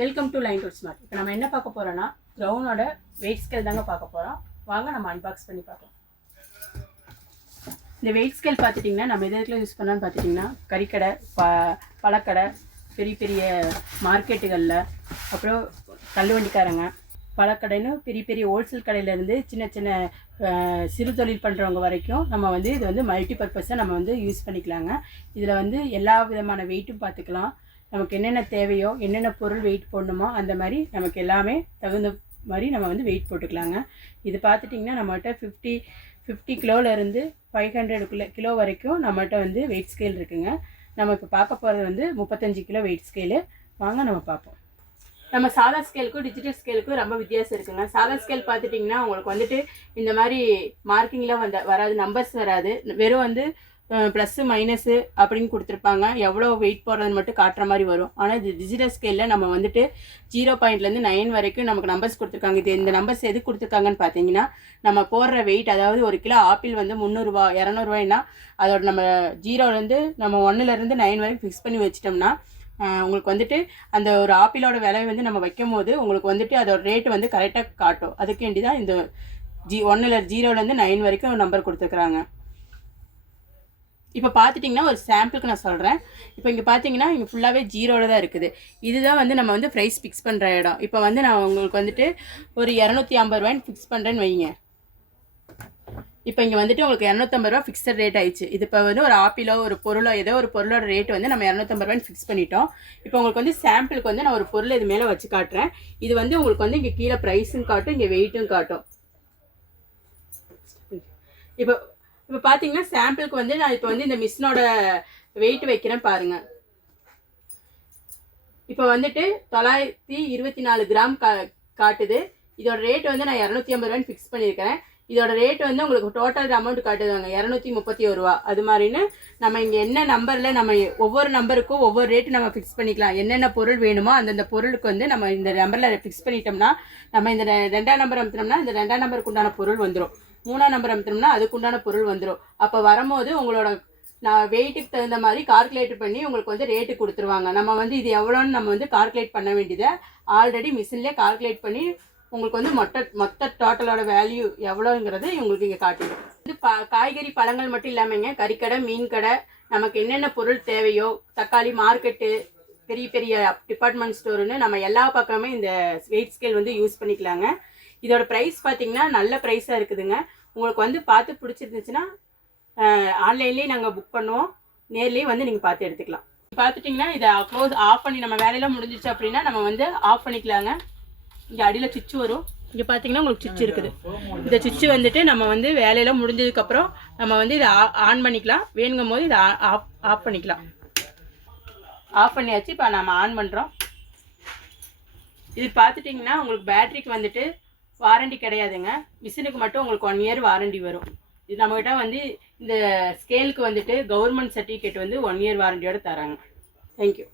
Welcome to line tool smart. இப்போ நம்ம என்ன பார்க்க போகிறோன்னா க்ரௌனோட வெயிட் ஸ்கேல் தாங்க பார்க்க போகிறோம். வாங்க நம்ம அன்பாக்ஸ் பண்ணி பார்க்கலாம். இந்த வெயிட் ஸ்கேல் பார்த்துட்டிங்கன்னா நம்ம எதுக்குள்ள யூஸ் பண்ணலான்னு பார்த்துட்டிங்கன்னா கறிக்கடை, பழக்கடை, பெரிய பெரிய மார்க்கெட்டுகளில், அப்புறம் தள்ளுவண்டிக்காரங்க, பழக்கடைன்னு பெரிய பெரிய ஹோல்சேல் கடையிலேருந்து சின்ன சின்ன சிறு தொழில் பண்ணுறவங்க வரைக்கும் நம்ம வந்து இது வந்து மல்டி பர்பஸாக நம்ம வந்து யூஸ் பண்ணிக்கலாங்க. இதில் வந்து எல்லா விதமான வெயிட்டும் பார்த்துக்கலாம். நமக்கு என்னென்ன தேவையோ, என்னென்ன பொருள் வெயிட் போடணுமோ அந்த மாதிரி நமக்கு எல்லாமே தகுந்த மாதிரி நம்ம வந்து வெயிட் போட்டுக்கலாங்க. இது பார்த்துட்டிங்கன்னா நம்மகிட்ட 50 கிலோலேருந்து 500 கிலோ வரைக்கும் நம்மகிட்ட வந்து வெயிட் ஸ்கேல் இருக்குங்க. நம்ம இப்போ பார்க்க போகிறது வந்து 35 கிலோ வெயிட் ஸ்கேலு. வாங்க நம்ம பார்ப்போம். நம்ம சாதா ஸ்கேலுக்கும் டிஜிட்டல் ஸ்கேலுக்கும் ரொம்ப வித்தியாசம் இருக்குங்க. சாதா ஸ்கேல் பார்த்துட்டிங்கன்னா உங்களுக்கு வந்துட்டு இந்த மாதிரி மார்க்கிங்லாம் வராது, நம்பர்ஸ் வராது, வெறும் வந்து ப்ளஸ்ஸு மைனஸு அப்படின்னு கொடுத்துருப்பாங்க. எவ்வளோ வெயிட் போடுறதுன்னு மட்டும் காட்டுற மாதிரி வரும். ஆனால் இது டிஜிட்டல் ஸ்கேலில் நம்ம வந்துட்டு 0.லேருந்து 9 வரைக்கும் நமக்கு நம்பர்ஸ் கொடுத்துருக்காங்க. இது இந்த நம்பர்ஸ் எது கொடுத்துருக்காங்கன்னு பார்த்தீங்கன்னா, நம்ம போடுற வெயிட், அதாவது ஒரு கிலோ ஆப்பிள் வந்து 300 ரூபா 200 ரூபாய்னா அதோட நம்ம 0லேருந்து நம்ம 1லேருந்து 9 வரைக்கும் ஃபிக்ஸ் பண்ணி வச்சிட்டோம்னா உங்களுக்கு வந்துட்டு அந்த ஒரு ஆப்பிளோட விலை வந்து நம்ம வைக்கும் போது உங்களுக்கு வந்துட்டு அதோட ரேட்டு வந்து கரெக்டாக காட்டும். அதுக்கு வேண்டி தான் இந்த 0லேருந்து 9 வரைக்கும் நம்பர் கொடுத்துருக்குறாங்க. இப்போ பார்த்துட்டிங்கன்னா ஒரு சாம்பிளுக்கு நான் சொல்கிறேன். இப்போ இங்கே பார்த்தீங்கன்னா இங்கே ஃபுல்லாகவே 0வில் தான் இருக்குது. இதுதான் வந்து நம்ம வந்து ப்ரைஸ் ஃபிக்ஸ் பண்ணுற இடம். இப்போ வந்து நான் உங்களுக்கு வந்துட்டு ஒரு 250 ரூபாய்ன்னு ஃபிக்ஸ் பண்ணுறேன்னு வைங்க. இப்போ இங்கே வந்துட்டு உங்களுக்கு 250 ரூபா ஃபிக்ஸட் ரேட் ஆயிடுச்சு. இது இப்போ வந்து ஒரு ஆப்பிளோ ஒரு பொருளோ ஏதோ ஒரு பொருளோட ரேட் வந்து நம்ம 250 ரூபாய்ன்னு ஃபிக்ஸ் பண்ணிட்டோம். இப்போ உங்களுக்கு வந்து சாம்பிளுக்கு வந்து நான் ஒரு பொருள் இது மேலே வச்சு காட்டுறேன். இது வந்து உங்களுக்கு வந்து இங்கே கீழே ப்ரைஸும் காட்டும், இங்கே வெயிட்டும் காட்டும். இப்போ பார்த்தீங்கன்னா சாம்பிளுக்கு வந்து நான் இப்போ வந்து இந்த மிஷினோட வெயிட் வைக்கிறேன் பாருங்கள். இப்போ வந்துட்டு 924 கிராம் காட்டுது. இதோட ரேட் வந்து நான் 250 ரூபான்னு ஃபிக்ஸ் பண்ணியிருக்கிறேன். இதோட ரேட் வந்து உங்களுக்கு டோட்டல் அமௌண்ட் காட்டுதாங்க 231 ரூபா. அது மாதிரின்னு நம்ம இங்கே என்ன நம்பரில் நம்ம ஒவ்வொரு நம்பருக்கும் ஒவ்வொரு ரேட்டு நம்ம ஃபிக்ஸ் பண்ணிக்கலாம். என்னென்ன பொருள் வேணுமோ அந்தந்த பொருளுக்கு வந்து நம்ம இந்த நம்பரில் ஃபிக்ஸ் பண்ணிட்டோம்னா நம்ம இந்த 2ஆம் நம்பர் அமுத்தினோம்னா இந்த 2ஆம் நம்பருக்கு உண்டான பொருள் வந்துடும். 3ஆம் நம்பர் அமுத்தினோம்னா அதுக்குண்டான பொருள் வந்துடும். அப்போ வரும்போது உங்களோட நான் வெயிட்டுக்கு தகுந்த மாதிரி கால்குலேட் பண்ணி உங்களுக்கு வந்து ரேட்டு கொடுத்துருவாங்க. நம்ம வந்து இது எவ்வளோன்னு நம்ம வந்து கால்குலேட் பண்ண வேண்டியதை ஆல்ரெடி மிஷின்லேயே கால்குலேட் பண்ணி உங்களுக்கு வந்து மொத்த டோட்டலோட வேல்யூ எவ்வளோங்கிறது உங்களுக்கு இங்கே காட்டிடும். இது காய்கறி பழங்கள் மட்டும் இல்லாமங்க, கறிக்கடை, மீன் கடை, நமக்கு என்னென்ன பொருள் தேவையோ, தக்காளி மார்க்கெட்டு, பெரிய பெரிய டிபார்ட்மெண்ட் ஸ்டோருன்னு நம்ம எல்லா பக்கமே இந்த வெயிட் ஸ்கேல் வந்து யூஸ் பண்ணிக்கலாங்க. இதோட ப்ரைஸ் பார்த்தீங்கன்னா நல்ல ப்ரைஸாக இருக்குதுங்க. உங்களுக்கு வந்து பார்த்து பிடிச்சிருந்துச்சுன்னா ஆன்லைன்லேயே நாங்கள் புக் பண்ணுவோம், நேர்லேயே வந்து நீங்கள் பார்த்து எடுத்துக்கலாம். பார்த்துட்டிங்கன்னா இதை ஆஃப் பண்ணி நம்ம வேலையெல்லாம் முடிஞ்சிச்சு அப்படின்னா நம்ம வந்து ஆஃப் பண்ணிக்கலாங்க. இங்கே அடியில் சுவிட்ச் வரும். இங்கே பார்த்தீங்கன்னா உங்களுக்கு சுவிட்ச் இருக்குது. இந்த சுவிட்ச் வந்துட்டு நம்ம வந்து வேலையெல்லாம் முடிஞ்சதுக்கப்புறம் நம்ம வந்து இதை ஆன் பண்ணிக்கலாம். வேணுங்கும் போது இதை ஆஃப் பண்ணிக்கலாம். ஆஃப் பண்ணியாச்சு. இப்போ நம்ம ஆன் பண்ணுறோம். இது பார்த்துட்டிங்கன்னா உங்களுக்கு பேட்டரிக்கு வந்துட்டு வாரண்டி கிடையாதுங்க. மிஷினுக்கு மட்டும் உங்களுக்கு 1 இயர் வாரண்டி வரும். இது நம்மகிட்ட வந்து இந்த ஸ்கேலுக்கு வந்துட்டு கவர்மெண்ட் சர்டிஃபிகேட் வந்து 1 இயர் வாரண்டியோடு தராங்க. தேங்க்யூ.